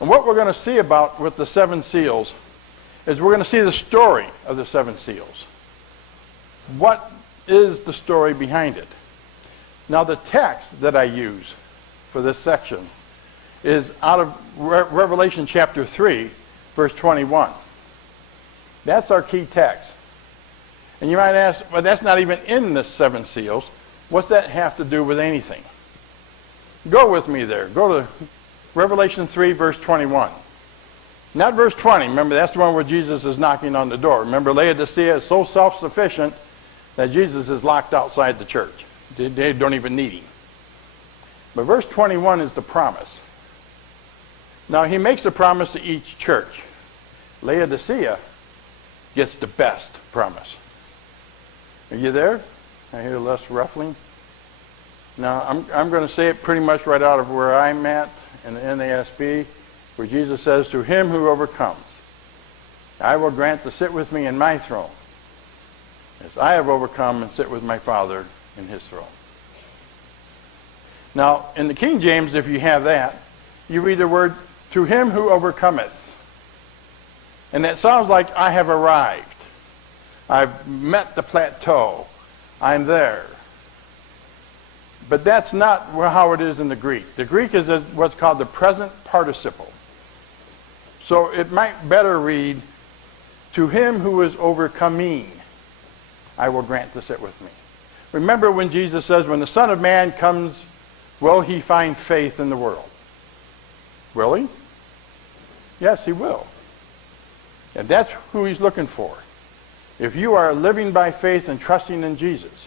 And what we're going to see about with the seven seals is we're going to see the story of the seven seals. What is the story behind it? Now, the text that I use for this section is out of Revelation chapter 3, verse 21. That's our key text. And you might ask, well, that's not even in the seven seals. What's that have to do with anything? Go with me there. Go to Revelation 3, verse 21. Not verse 20. Remember, that's the one where Jesus is knocking on the door. Remember, Laodicea is so self-sufficient that Jesus is locked outside the church. They don't even need him. But verse 21 is the promise. Now, he makes a promise to each church. Laodicea gets the best promise. Are you there? I hear less ruffling. Now, I'm going to say it pretty much right out of where I'm at in the NASB, where Jesus says, to him who overcomes, I will grant to sit with me in my throne, as I have overcome and sit with my Father in his throne. Now, in the King James, if you have that, you read the word, to him who overcometh. And that sounds like I have arrived. I've met the plateau. I'm there. But that's not how it is in the Greek. The Greek is what's called the present participle. So it might better read, to him who is overcoming, I will grant to sit with me. Remember when Jesus says, when the Son of Man comes, will he find faith in the world? Will he? Yes, he will. And that's who he's looking for. If you are living by faith and trusting in Jesus,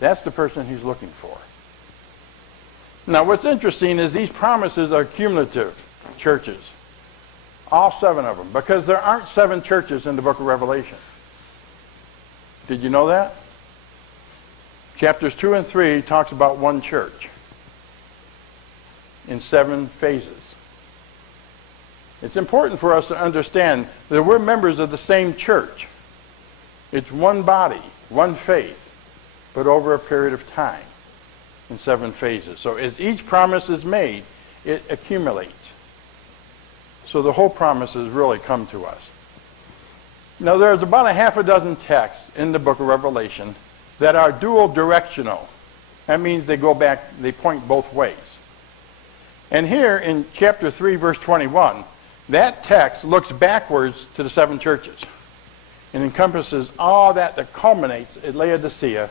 that's the person he's looking for. Now, what's interesting is these promises are cumulative churches. All seven of them. Because there aren't seven churches in the book of Revelation. Did you know that? Chapters 2 and 3 talks about one church in 7 phases. It's important for us to understand that we're members of the same church. It's one body, one faith, but over a period of time in 7 phases. So as each promise is made, it accumulates. So the whole promises really come to us. Now there's about a half a dozen texts in the book of Revelation that are dual directional. That means they go back, they point both ways. And here in chapter 3, verse 21, that text looks backwards to the 7 churches and encompasses all that culminates at Laodicea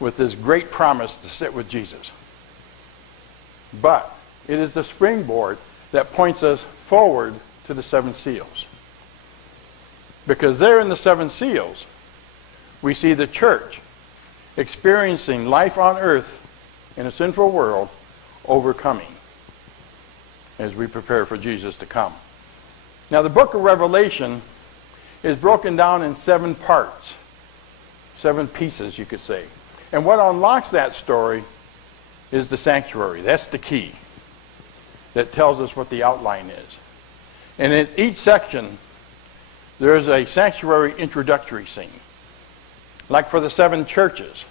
with this great promise to sit with Jesus. But it is the springboard that points us forward to the 7 seals. Because there in the 7 seals, we see the church experiencing life on earth in a sinful world, overcoming as we prepare for Jesus to come. Now the book of Revelation is broken down in 7 parts, 7 pieces you could say. And what unlocks that story is the sanctuary. That's the key that tells us what the outline is. And in each section, there is a sanctuary introductory scene. Like for the 7 churches,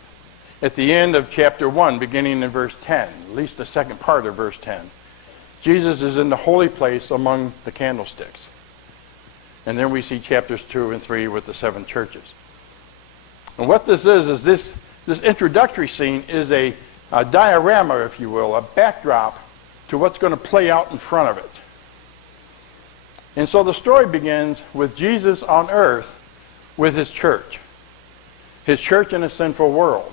at the end of chapter 1, beginning in verse 10, at least the second part of verse 10, Jesus is in the holy place among the candlesticks. And then we see chapters 2 and 3 with the 7 churches. And what this is this introductory scene is a diorama, if you will, a backdrop to what's going to play out in front of it. And so the story begins with Jesus on earth with his church. His church in a sinful world.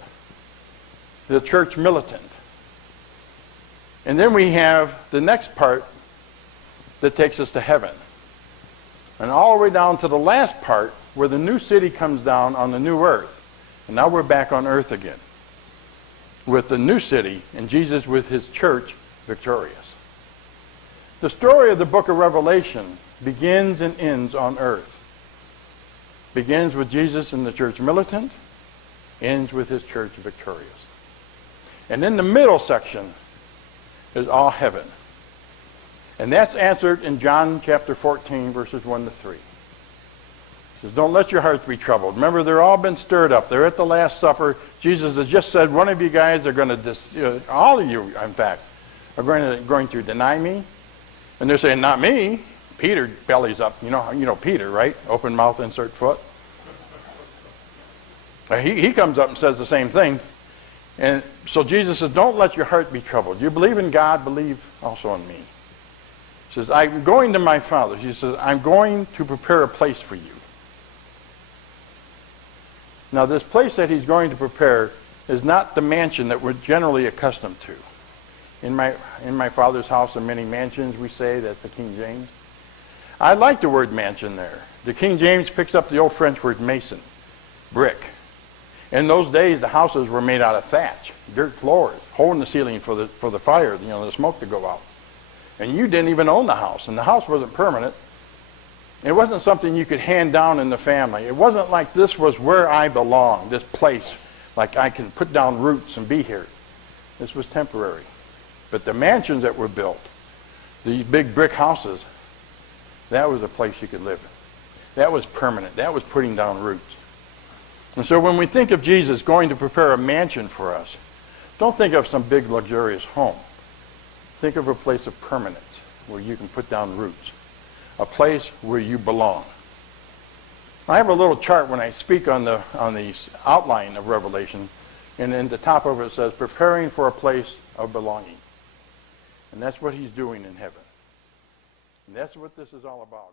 The church militant. And then we have the next part that takes us to heaven. And all the way down to the last part where the new city comes down on the new earth. And now we're back on earth again with the new city and Jesus with his church victorious. The story of the book of Revelation begins and ends on earth. Begins with Jesus in the church militant, ends with his church victorious. And in the middle section is all heaven. And that's answered in John chapter 14, verses 1 to 3. It says, don't let your hearts be troubled. Remember, they're all been stirred up. They're at the Last Supper. Jesus has just said, one of you guys are going to, all of you, in fact, are going to deny me. And they're saying, not me. Peter bellies up. You know Peter, right? Open mouth, insert foot. He comes up and says the same thing. And so Jesus says, don't let your heart be troubled. You believe in God, believe also in me. He says, I'm going to my Father. He says, I'm going to prepare a place for you. Now, this place that he's going to prepare is not the mansion that we're generally accustomed to. In my Father's house are many mansions, we say. That's the King James. I like the word mansion there. The King James picks up the old French word mason, brick. In those days, the houses were made out of thatch, dirt floors, hole in the ceiling for the fire, the smoke to go out. And you didn't even own the house, and the house wasn't permanent. It wasn't something you could hand down in the family. It wasn't like this was where I belong, this place, like I can put down roots and be here. This was temporary. But the mansions that were built, these big brick houses, that was a place you could live in. That was permanent. That was putting down roots. And so when we think of Jesus going to prepare a mansion for us, don't think of some big luxurious home. Think of a place of permanence where you can put down roots. A place where you belong. I have a little chart when I speak on the outline of Revelation, and in the top of it says, preparing for a place of belonging. And that's what he's doing in heaven. And that's what this is all about.